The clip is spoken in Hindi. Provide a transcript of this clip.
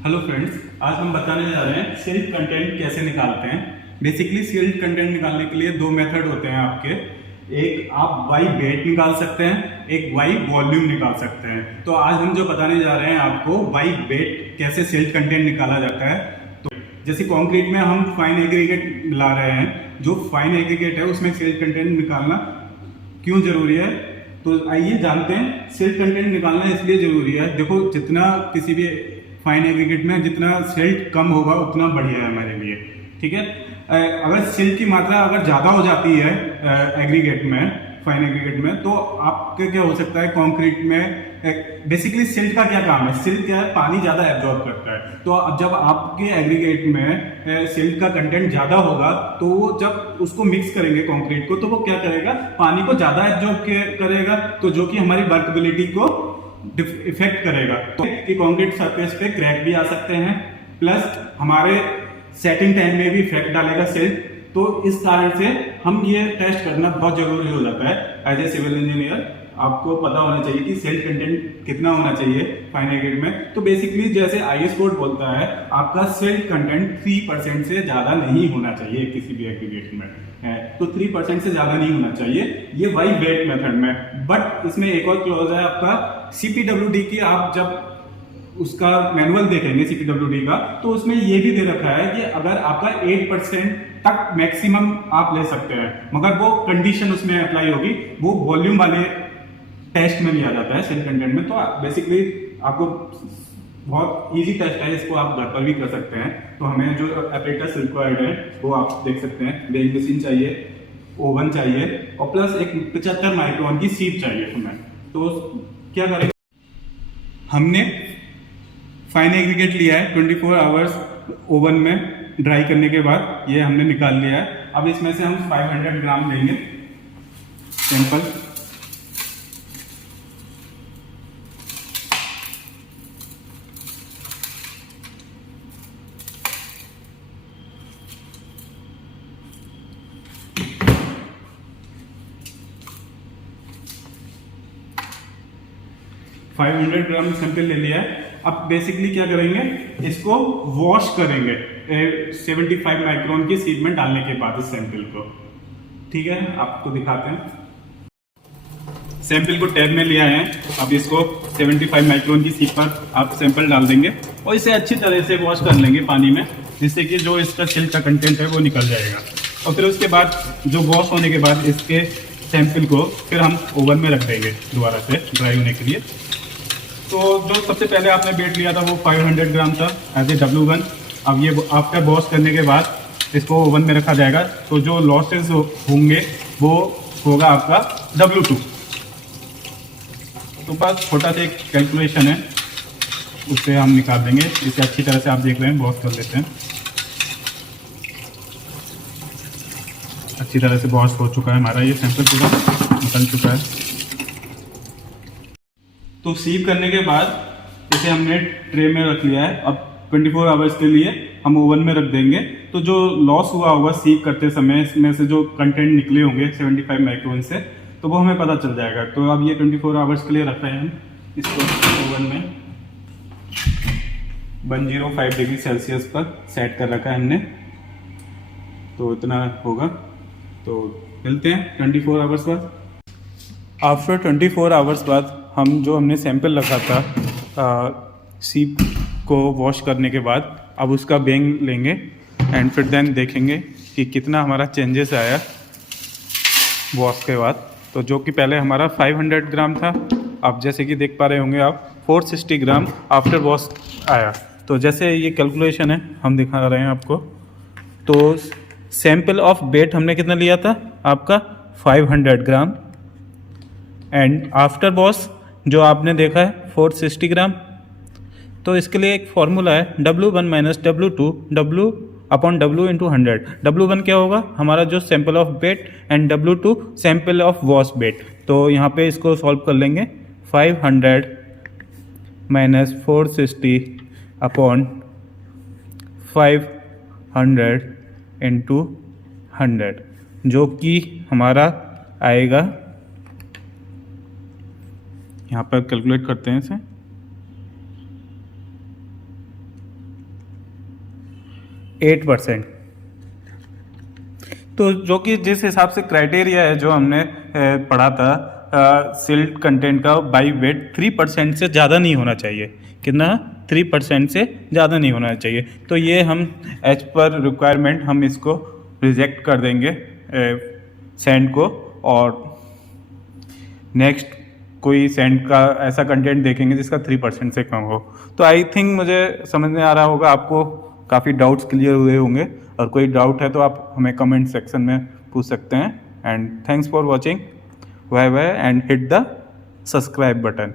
हेलो फ्रेंड्स, आज हम बताने जा रहे हैं सिल्क कंटेंट कैसे निकालते हैं। बेसिकली सिल्क कंटेंट निकालने के लिए दो मेथड होते हैं आपके। एक आप वाई वेट निकाल सकते हैं, एक वाई वॉल्यूम निकाल सकते हैं। तो आज हम जो बताने जा रहे हैं आपको वाई वेट कैसे सिल्क कंटेंट निकाला जाता है। तो जैसे कंक्रीट में हम फाइन एग्रीगेट मिला रहे हैं, जो फाइन एग्रीगेट है उसमें सिल्क कंटेंट निकालना क्यों जरूरी है, तो आइए जानते हैं। सिल्क कंटेंट निकालना इसलिए जरूरी है, देखो जितना किसी भी फाइन एग्रीगेट में जितना सिल्ट कम होगा उतना बढ़िया है हमारे लिए। ठीक है, अगर सिल्ट की मात्रा अगर ज़्यादा हो जाती है एग्रीगेट में, फाइन एग्रीगेट में, तो आपके क्या हो सकता है कंक्रीट में। बेसिकली सिल्ट का क्या काम है, सिल्ट क्या है, पानी ज़्यादा एब्जॉर्ब करता है। तो जब आपके एग्रीगेट में सिल्ट का कंटेंट ज़्यादा होगा तो वो जब उसको मिक्स करेंगे कंक्रीट को, तो वो क्या करेगा, पानी को ज़्यादा एब्जॉर्ब करेगा, तो जो कि हमारी वर्कबिलिटी को इफेक्ट करेगा। तो कि कंक्रीट सरफेस पे क्रैक भी आ सकते हैं, प्लस हमारे सेटिंग टाइम में भी इफेक्ट डालेगा सिल्ट। तो इस कारण से हम ये टेस्ट करना बहुत जरूरी हो जाता है। एज ए सिविल इंजीनियर आपको पता होना चाहिए कि सिल्ट कंटेंट कितना होना चाहिए फाइन एग्रीगेट में। तो बेसिकली जैसे आईएस कोड बोलता है, आपका सिल्ट कंटेंट 3% से ज्यादा नहीं होना चाहिए किसी भी एग्रीगेट में है। तो 3% से ज्यादा नहीं होना चाहिए, ये वाई वेट मेथड में। बट इसमें एक और क्लॉज है आपका सीपीडब्ल्यूडी की। आप जब उसका मैनुअल देखेंगे सीपीडब्ल्यूडी का, तो उसमें ये भी दे रखा है कि अगर आपका 8% तक मैक्सिमम आप ले सकते हैं, मगर वो कंडीशन उसमें अप्लाई होगी, वो वॉल्यूम वाले टेस्ट में भी आ जाता है सिल्क कंटेंट में। तो बेसिकली आपको बहुत इजी टेस्ट है, इसको आप घर पर भी कर सकते हैं। तो हमें जो एपरेटस रिक्वायर्ड है वो आप देख सकते हैं। वेइंग मशीन चाहिए, ओवन चाहिए, और प्लस एक 75 माइक्रोन की सीप चाहिए हमें। तो क्या करेंगे, हमने फाइन एग्रीगेट लिया है 24 आवर्स ओवन में ड्राई करने के बाद, ये हमने निकाल लिया है। अब इसमें से हम 500 ग्राम लेंगे सैंपल। फाइव 500 ग्राम सैंपल ले लिया है। अब बेसिकली क्या करेंगे, इसको वॉश करेंगे 75 माइक्रोन की सीप में डालने के बाद इस सैंपल को। ठीक है, आपको दिखाते हैं। सैंपल को टैब में लिया है। अब इसको 75 माइक्रोन की सीप पर आप सैंपल डाल देंगे और इसे अच्छी तरह से वॉश कर लेंगे पानी में, जिससे कि जो इसका सिल्क का कंटेंट है वो निकल जाएगा। और फिर उसके बाद जो वॉश होने के बाद इसके सैंपल को फिर हम ओवन में रख देंगे दोबारा से ड्राई होने के लिए। तो जो सबसे पहले आपने वेट लिया था वो 500 ग्राम था एज ए W1। अब ये आफ्टर वॉश करने के बाद इसको ओवन में रखा जाएगा। तो जो लॉसेस होंगे वो होगा आपका W2। तो बस छोटा सा एक कैलकुलेशन है, उससे हम निकाल देंगे। इसे अच्छी तरह से आप देख रहे हैं, वॉश कर लेते हैं। अच्छी तरह से वॉश हो चुका है हमारा ये सैंपल, पूरा निकल चुका है। तो सीव करने के बाद इसे हमने ट्रे में रख लिया है। अब 24 आवर्स के लिए हम ओवन में रख देंगे। तो जो लॉस हुआ होगा सीव करते समय, इसमें से जो कंटेंट निकले होंगे 75 माइक्रोन से, तो वो हमें पता चल जाएगा। तो अब ये 24 आवर्स के लिए रख रहे हैं हम इसको ओवन में। 105 डिग्री सेल्सियस पर सेट कर रखा है हमने। तो इतना होगा। तो मिलते हैं 24 आवर्स बाद। आफ्टर 24 आवर्स बाद हम जो हमने सैंपल रखा था सीप को वॉश करने के बाद, अब उसका बेंग लेंगे एंड फिर देन देखेंगे कि कितना हमारा चेंजेस आया वॉश के बाद। तो जो कि पहले हमारा 500 ग्राम था, अब जैसे कि देख पा रहे होंगे आप 460 ग्राम आफ्टर वॉश आया। तो जैसे ये कैलकुलेशन है हम दिखा रहे हैं आपको। तो सैंपल ऑफ वेट हमने कितना लिया था आपका 500 ग्राम, एंड आफ्टर वॉश जो आपने देखा है 460 ग्राम। तो इसके लिए एक फॉर्मूला है W1 minus W2 W/W into 100। W1 क्या होगा, हमारा जो sample of weight, and W2 sample of wash weight. तो यहाँ पे इसको सॉल्व कर लेंगे। 500 माइनस 460 अपॉन 500 इंटू 100, जो कि हमारा आएगा, यहाँ पर कैलकुलेट करते हैं इसे, 8%। तो जो कि जिस हिसाब से क्राइटेरिया है जो हमने पढ़ा था सिल्ट कंटेंट का बाई वेट 3% से ज़्यादा नहीं होना चाहिए। कितना? 3% से ज़्यादा नहीं होना चाहिए। तो ये हम एज पर रिक्वायरमेंट हम इसको रिजेक्ट कर देंगे सैंड को, और नेक्स्ट कोई सैंड का ऐसा कंटेंट देखेंगे जिसका 3% से कम हो। तो आई थिंक मुझे समझ में आ रहा होगा, आपको काफ़ी डाउट्स क्लियर हुए होंगे, और कोई डाउट है तो आप हमें कमेंट सेक्शन में पूछ सकते हैं। And thanks for watching, bye bye, and hit the subscribe button.